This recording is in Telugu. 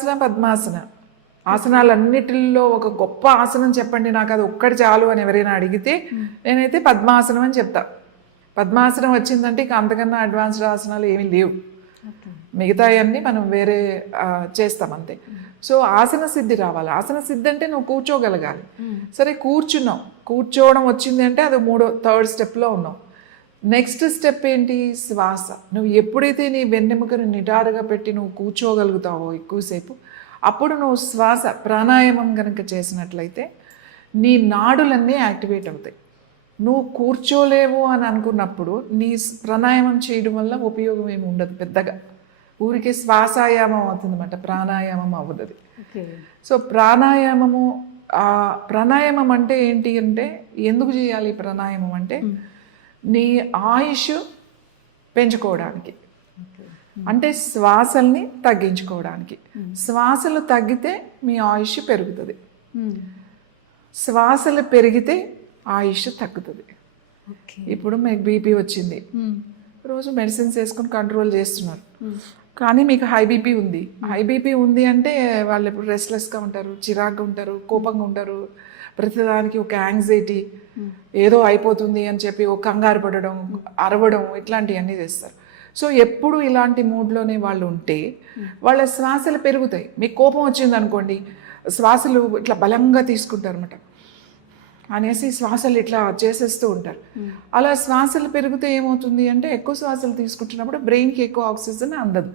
వజ్రాసన, పద్మాసన ఆసనాలన్నిటిల్లో ఒక గొప్ప ఆసనం చెప్పండి నాకు, అది ఒక్కటి చాలు అని ఎవరైనా అడిగితే నేనైతే పద్మాసనం అని చెప్తా. పద్మాసనం వచ్చిందంటే ఇక అంతకన్నా అడ్వాన్స్డ్ ఆసనాలు ఏమీ లేవు. మిగతాయన్నీ మనం వేరే చేస్తాం అంతే. సో ఆసన సిద్ధి రావాలి. ఆసన సిద్ధి అంటే నువ్వు కూర్చోగలగాలి. సరే కూర్చున్నావు, కూర్చోవడం వచ్చింది అంటే అది థర్డ్ స్టెప్లో ఉన్నావు. నెక్స్ట్ స్టెప్ ఏంటి? శ్వాస. నువ్వు ఎప్పుడైతే నీ వెన్నెముకను నిటారుగా పెట్టి నువ్వు కూర్చోగలుగుతావో ఎక్కువసేపు, అప్పుడు నువ్వు శ్వాస ప్రాణాయామం కనుక చేసినట్లయితే నీ నాడులన్నీ యాక్టివేట్ అవుతాయి. నువ్వు కూర్చోలేవు అని అనుకున్నప్పుడు నీ ప్రాణాయామం చేయడం వల్ల ఉపయోగం ఏమి ఉండదు పెద్దగా. ఊరికే శ్వాసాయామం అవుతుందన్నమాట, ప్రాణాయామం అవ్వదు అది. సో ప్రాణాయామం అంటే ఏంటి అంటే, ఎందుకు చేయాలి ప్రాణాయామం అంటే నీ ఆయుష్ పెంచుకోవడానికి, అంటే శ్వాసల్ని తగ్గించుకోవడానికి. శ్వాసలు తగ్గితే మీ ఆయుష్ పెరుగుతుంది, శ్వాసలు పెరిగితే ఆయుష్ తగ్గుతుంది. ఇప్పుడు మీకు బీపీ వచ్చింది, రోజు మెడిసిన్స్ వేసుకుని కంట్రోల్ చేస్తున్నారు, కానీ మీకు హై బీపీ ఉంది. హై బీపీ ఉంది అంటే వాళ్ళు ఎప్పుడు రెస్ట్లెస్గా ఉంటారు, చిరాగ్గా ఉంటారు, కోపంగా ఉంటారు, ప్రతిదానికి ఒక యాంగ్జైటీ, ఏదో అయిపోతుంది అని చెప్పి ఒక కంగారు పడడం, అరవడం, ఇట్లాంటివన్నీ చేస్తారు. సో ఎప్పుడు ఇలాంటి మూడ్లోనే వాళ్ళు ఉంటే వాళ్ళ శ్వాసలు పెరుగుతాయి. మీకు కోపం వచ్చింది అనుకోండి, శ్వాసలు ఇట్లా బలంగా తీసుకుంటారు అన్నమాట అనేసి శ్వాసలు ఇట్లా చేసేస్తూ ఉంటారు. అలా శ్వాసలు పెరిగితే ఏమవుతుంది అంటే, ఎక్కువ శ్వాసలు తీసుకుంటున్నప్పుడు బ్రెయిన్కి ఎక్కువ ఆక్సిజన్ అందదు.